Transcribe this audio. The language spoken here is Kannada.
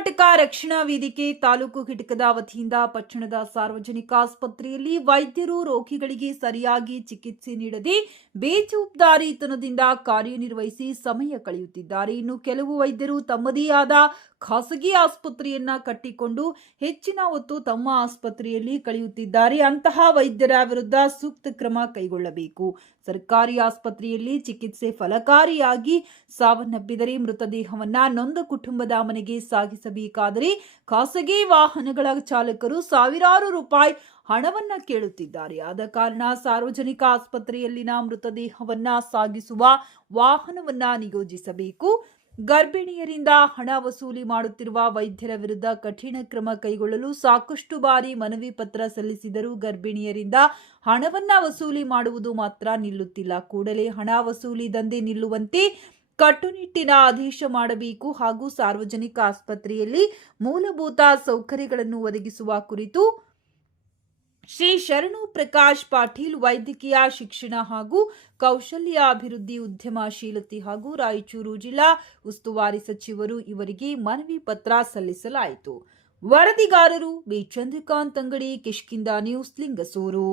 ಕರ್ನಾಟಕ ರಕ್ಷಣಾ ವೇದಿಕೆ ತಾಲೂಕು ಘಟಕದ ವತಿಯಿಂದ ಪಟ್ಟಣದ ಸಾರ್ವಜನಿಕ ಆಸ್ಪತ್ರೆಯಲ್ಲಿ ವೈದ್ಯರು ರೋಗಿಗಳಿಗೆ ಸರಿಯಾಗಿ ಚಿಕಿತ್ಸೆ ನೀಡದೆ ಬೇಜವಾಬ್ದಾರಿತನದಿಂದ ಕಾರ್ಯನಿರ್ವಹಿಸಿ ಸಮಯ ಕಳೆಯುತ್ತಿದ್ದಾರೆ. ಇನ್ನು ಕೆಲವು ವೈದ್ಯರು ತಮ್ಮದೇ ಆದ ಖಾಸಗಿ ಆಸ್ಪತ್ರೆಯನ್ನ ಕಟ್ಟಿಕೊಂಡು ಹೆಚ್ಚಿನ ಹೊತ್ತು ತಮ್ಮ ಆಸ್ಪತ್ರೆಯಲ್ಲಿ ಕಳೆಯುತ್ತಿದ್ದಾರೆ. ಅಂತಹ ವೈದ್ಯರ ವಿರುದ್ಧ ಸೂಕ್ತ ಕ್ರಮ ಕೈಗೊಳ್ಳಬೇಕು. ಸರ್ಕಾರಿ ಆಸ್ಪತ್ರೆಯಲ್ಲಿ ಚಿಕಿತ್ಸೆ ಫಲಕಾರಿಯಾಗಿ ಸಾವನ್ನಪ್ಪಿದರೆ ಮೃತದೇಹವನ್ನ ನೊಂದ ಕುಟುಂಬದ ಮನೆಗೆ ಸಾಗಿಸಬೇಕಾದರೆ ಖಾಸಗಿ ವಾಹನಗಳ ಚಾಲಕರು ಸಾವಿರಾರು ರೂಪಾಯಿ ಹಣವನ್ನ ಕೇಳುತ್ತಿದ್ದಾರೆ. ಆದ ಕಾರಣ ಸಾರ್ವಜನಿಕ ಆಸ್ಪತ್ರೆಯಲ್ಲಿನ ಮೃತದೇಹವನ್ನ ಸಾಗಿಸುವ ವಾಹನವನ್ನ ನಿಯೋಜಿಸಬೇಕು. ಗರ್ಭಿಣಿಯರಿಂದ ಹಣ ವಸೂಲಿ ಮಾಡುತ್ತಿರುವ ವೈದ್ಯರ ವಿರುದ್ಧ ಕಠಿಣ ಕ್ರಮ ಕೈಗೊಳ್ಳಲು ಸಾಕಷ್ಟು ಬಾರಿ ಮನವಿ ಪತ್ರ ಸಲ್ಲಿಸಿದರೂ ಗರ್ಭಿಣಿಯರಿಂದ ಹಣವನ್ನ ವಸೂಲಿ ಮಾಡುವುದು ಮಾತ್ರ ನಿಲ್ಲುತ್ತಿಲ್ಲ. ಕೂಡಲೇ ಹಣ ವಸೂಲಿ ದಂಧೆ ನಿಲ್ಲುವಂತೆ ಕಟ್ಟುನಿಟ್ಟಿನ ಆದೇಶ ಮಾಡಬೇಕು ಹಾಗೂ ಸಾರ್ವಜನಿಕ ಆಸ್ಪತ್ರೆಯಲ್ಲಿ ಮೂಲಭೂತ ಸೌಕರ್ಯಗಳನ್ನು ಒದಗಿಸುವ ಕುರಿತು ಶ್ರೀ ಶರಣು ಪ್ರಕಾಶ್ ಪಾಟೀಲ್ ವೈದ್ಯಕೀಯ ಶಿಕ್ಷಣ ಹಾಗೂ ಕೌಶಲ್ಯ ಅಭಿವೃದ್ಧಿ ಉದ್ಯಮಶೀಲತೆ ಹಾಗೂ ರಾಯಚೂರು ಜಿಲ್ಲಾ ಉಸ್ತುವಾರಿ ಸಚಿವರು ಇವರಿಗೆ ಮನವಿ ಪತ್ರ ಸಲ್ಲಿಸಲಾಯಿತು. ವರದಿಗಾರರು ಬಿ ಚಂದ್ರಕಾಂತ್ ಅಂಗಡಿ, ಕಿಷ್ಕಿಂಧ ನ್ಯೂಸ್, ಲಿಂಗಸೂರು.